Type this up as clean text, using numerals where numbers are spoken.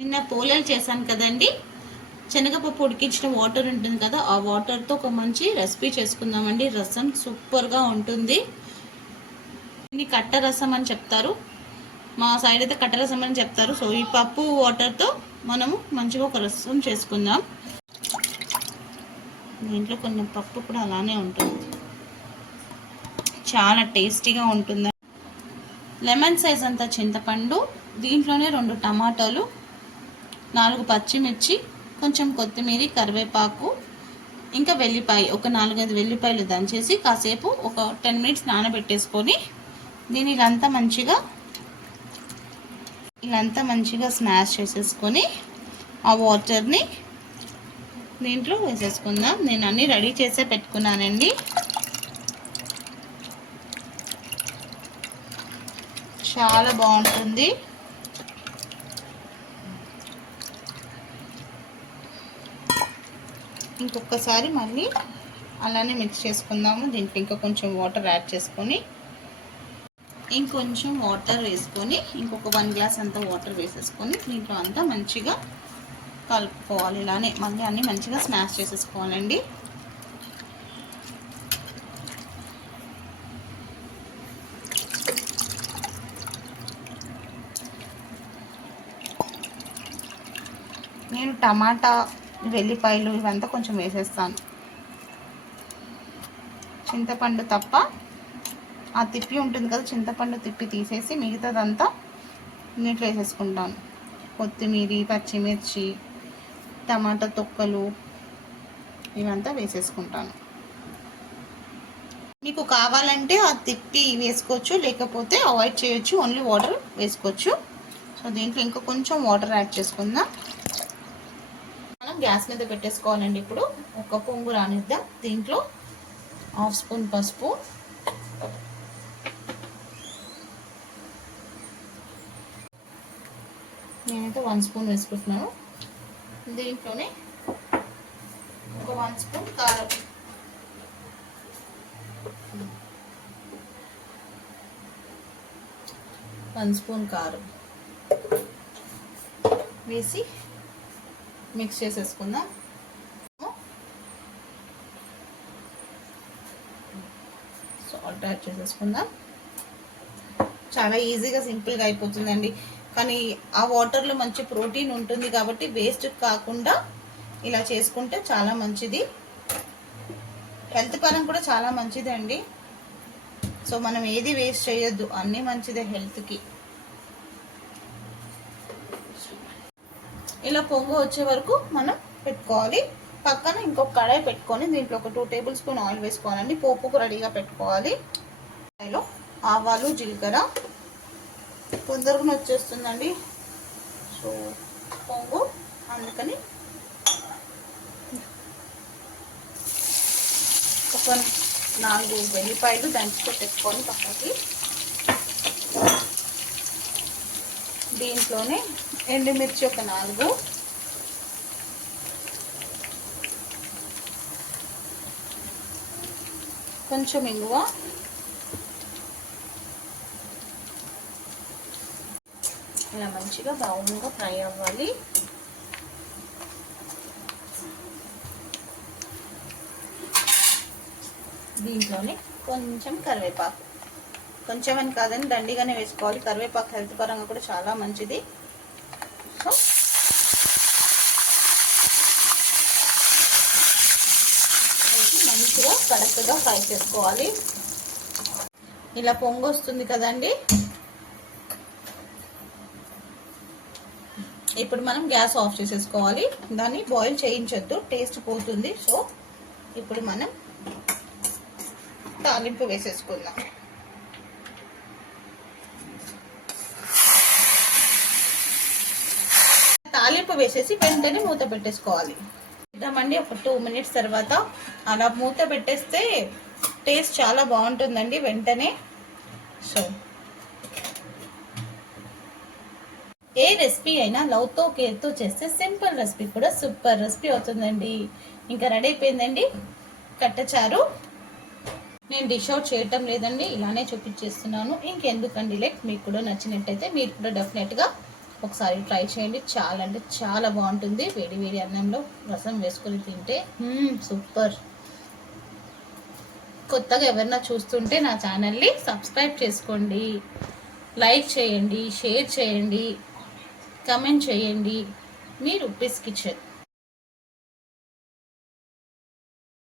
నిన్న పోలేలు చేశాను కదండి. శనగపప్పు ఉడికించిన వాటర్ ఉంటుంది కదా, ఆ వాటర్తో ఒక మంచి రెసిపీ చేసుకుందామండి. రసం సూపర్గా ఉంటుంది. దీన్ని కట్ట రసం అని చెప్తారు, మా సైడ్ అయితే కట్ట రసం అని చెప్తారు. సో ఈ పప్పు వాటర్తో మనము మంచిగా ఒక రసం చేసుకుందాం. దీంట్లో కొంచెం పప్పు కూడా అలానే ఉంటుంది, చాలా టేస్టీగా ఉంటుంది. లెమన్ సైజ్ అంత చింతపండు, దీంట్లోనే 2 టమాటాలు, 4 పచ్చిమిర్చి, కొంచెం కొత్తిమీర, కరివేపాకు, ఇంకా వెల్లిపాయ ఒక 4-5 వెల్లిపాయలు దంచేసి కాసేపు ఒక 10 మినిట్స్ నానబెట్టేసుకొని దీన్ని ఇలాంతా మంచిగా స్మాష్ చేసేసుకొని ఆ వాటర్ని దీంట్లో వేసేసుకుందాం. నేను అన్నీ రెడీ చేసే పెట్టుకున్నానండి. చాలా బాగుంటుంది. ఇంకొకసారి మళ్ళీ అలానే మిక్స్ చేసుకుందాము. దీంట్లో ఇంకా కొంచెం వాటర్ యాడ్ చేసుకొని ఇంకొంచెం వాటర్ వేసుకొని ఇంకొక 1 గ్లాస్ అంతా వాటర్ వేసేసుకొని దీంట్లో అంతా మంచిగా కలుపుకోవాలి. ఇలానే మళ్ళీ అన్నీ మంచిగా స్మాష్ చేసేసుకోవాలండి. నేను టమాటా, వెల్లిపాయలు ఇవంతా కొంచెం వేసేస్తాను. చింతపండు తప్ప ఆ తిప్పి ఉంటుంది కదా, చింతపండు తిప్పి తీసేసి మిగతాదంతా నీటిలో వేసేసుకుంటాను. కొత్తిమీర, పచ్చిమిర్చి, టమాటా తొక్కలు ఇవంతా వేసేసుకుంటాను. మీకు కావాలంటే ఆ తిప్పి వేసుకోవచ్చు, లేకపోతే అవాయిడ్ చేయొచ్చు, ఓన్లీ వాటర్ వేసుకోవచ్చు. సో దీంట్లో ఇంకా కొంచెం వాటర్ యాడ్ చేసుకుందాం. మనం గ్యాస్ మీద పెట్టేసుకోవాలండి. ఇప్పుడు ఒక పొంగు రానిద్దాం. దీంట్లో 1/2 స్పూన్ పసుపు, నేనైతే 1 స్పూన్ వేసుకుంటున్నాను. దీంట్లోనే ఒక 1 స్పూన్ కారం, 1 స్పూన్ కారం వేసి మిక్స్ చేసేసుకుందాం. సాల్ట్ యాడ్ చేసేసుకుందాం. చాలా ఈజీగా సింపుల్గా అయిపోతుందండి. కానీ ఆ వాటర్లో మంచి ప్రోటీన్ ఉంటుంది కాబట్టి వేస్ట్ కాకుండా ఇలా చేసుకుంటే చాలా మంచిది. హెల్త్ పరంగా కూడా చాలా మంచిది అండి. సో మనం ఏది వేస్ట్ చేయొద్దు, అన్నీ మంచిదే హెల్త్కి. ఇలా పొంగు వచ్చే వరకు మనం పెట్టుకోవాలి. పక్కన ఇంకొక కడాయి పెట్టుకొని దీంట్లో ఒక 2 టేబుల్ స్పూన్ ఆయిల్ వేసుకోవాలండి. పోపుకు రెడీగా పెట్టుకోవాలి. కడాయిలో ఆవాలు, జీలకర్ర తొందరగా వచ్చేస్తుందండి. సో పొంగు, అందుకని ఒక 4 వెల్లిపాయలు దంచి పెట్టుకొని పక్కకి. దీంట్లోనే ఎండుమిర్చి ఒక 4, కొంచెం ఇంగువ, ఇలా మంచిగా బ్రౌన్గా ఫ్రై అవ్వాలి. దీంట్లోనే కొంచెం కరివేపాకు, కొంచెం అని కాదని దండిగానే వేసుకోవాలి. కరివేపాకు హెల్త్ పరంగా కూడా చాలా మంచిది. సో మంచిగా కరెక్ట్గా ఫ్రై చేసుకోవాలి. ఇలా పొంగు వస్తుంది కదండి. ఇప్పుడు మనం గ్యాస్ ఆఫ్ చేసేసుకోవాలి. దాన్ని బాయిల్ చేయించొద్దు, టేస్ట్ పోతుంది. సో ఇప్పుడు మనం తాలింపు వేసేసుకుందాం. తాలింపు వేసేసి వెంటనే మూత పెట్టేసుకోవాలి. ఇద్దామండి. ఒక 2 మినిట్స్ తర్వాత అలా మూత పెట్టేస్తే టేస్ట్ చాలా బాగుంటుందండి వెంటనే. సో ఏ రెసిపీ అయినా లవ్తో కేర్తో చేస్తే సింపుల్ రెసిపీ కూడా సూపర్ రెసిపీ అవుతుందండి. ఇంకా రెడీ అయిపోయిందండి కట్టచారు. నేను డిష్ అవుట్ చేయటం లేదండి, ఇలానే చూపించేస్తున్నాను. ఇంకెందుకండి లేట్. మీకు కూడా నచ్చినట్టయితే మీరు కూడా డెఫినెట్గా ఒకసారి ట్రై చేయండి, చాలా అంటే చాలా బాగుంటుంది. వేడి వేడి అన్నంలో రసం వేసుకొని తింటే సూపర్. కొత్తగా ఎవరైనా చూస్తుంటే నా ఛానల్ని సబ్స్క్రైబ్ చేసుకోండి, లైక్ చేయండి, షేర్ చేయండి, కమెంట్ చేయండి. మీ రూపీస్ కిచెన్.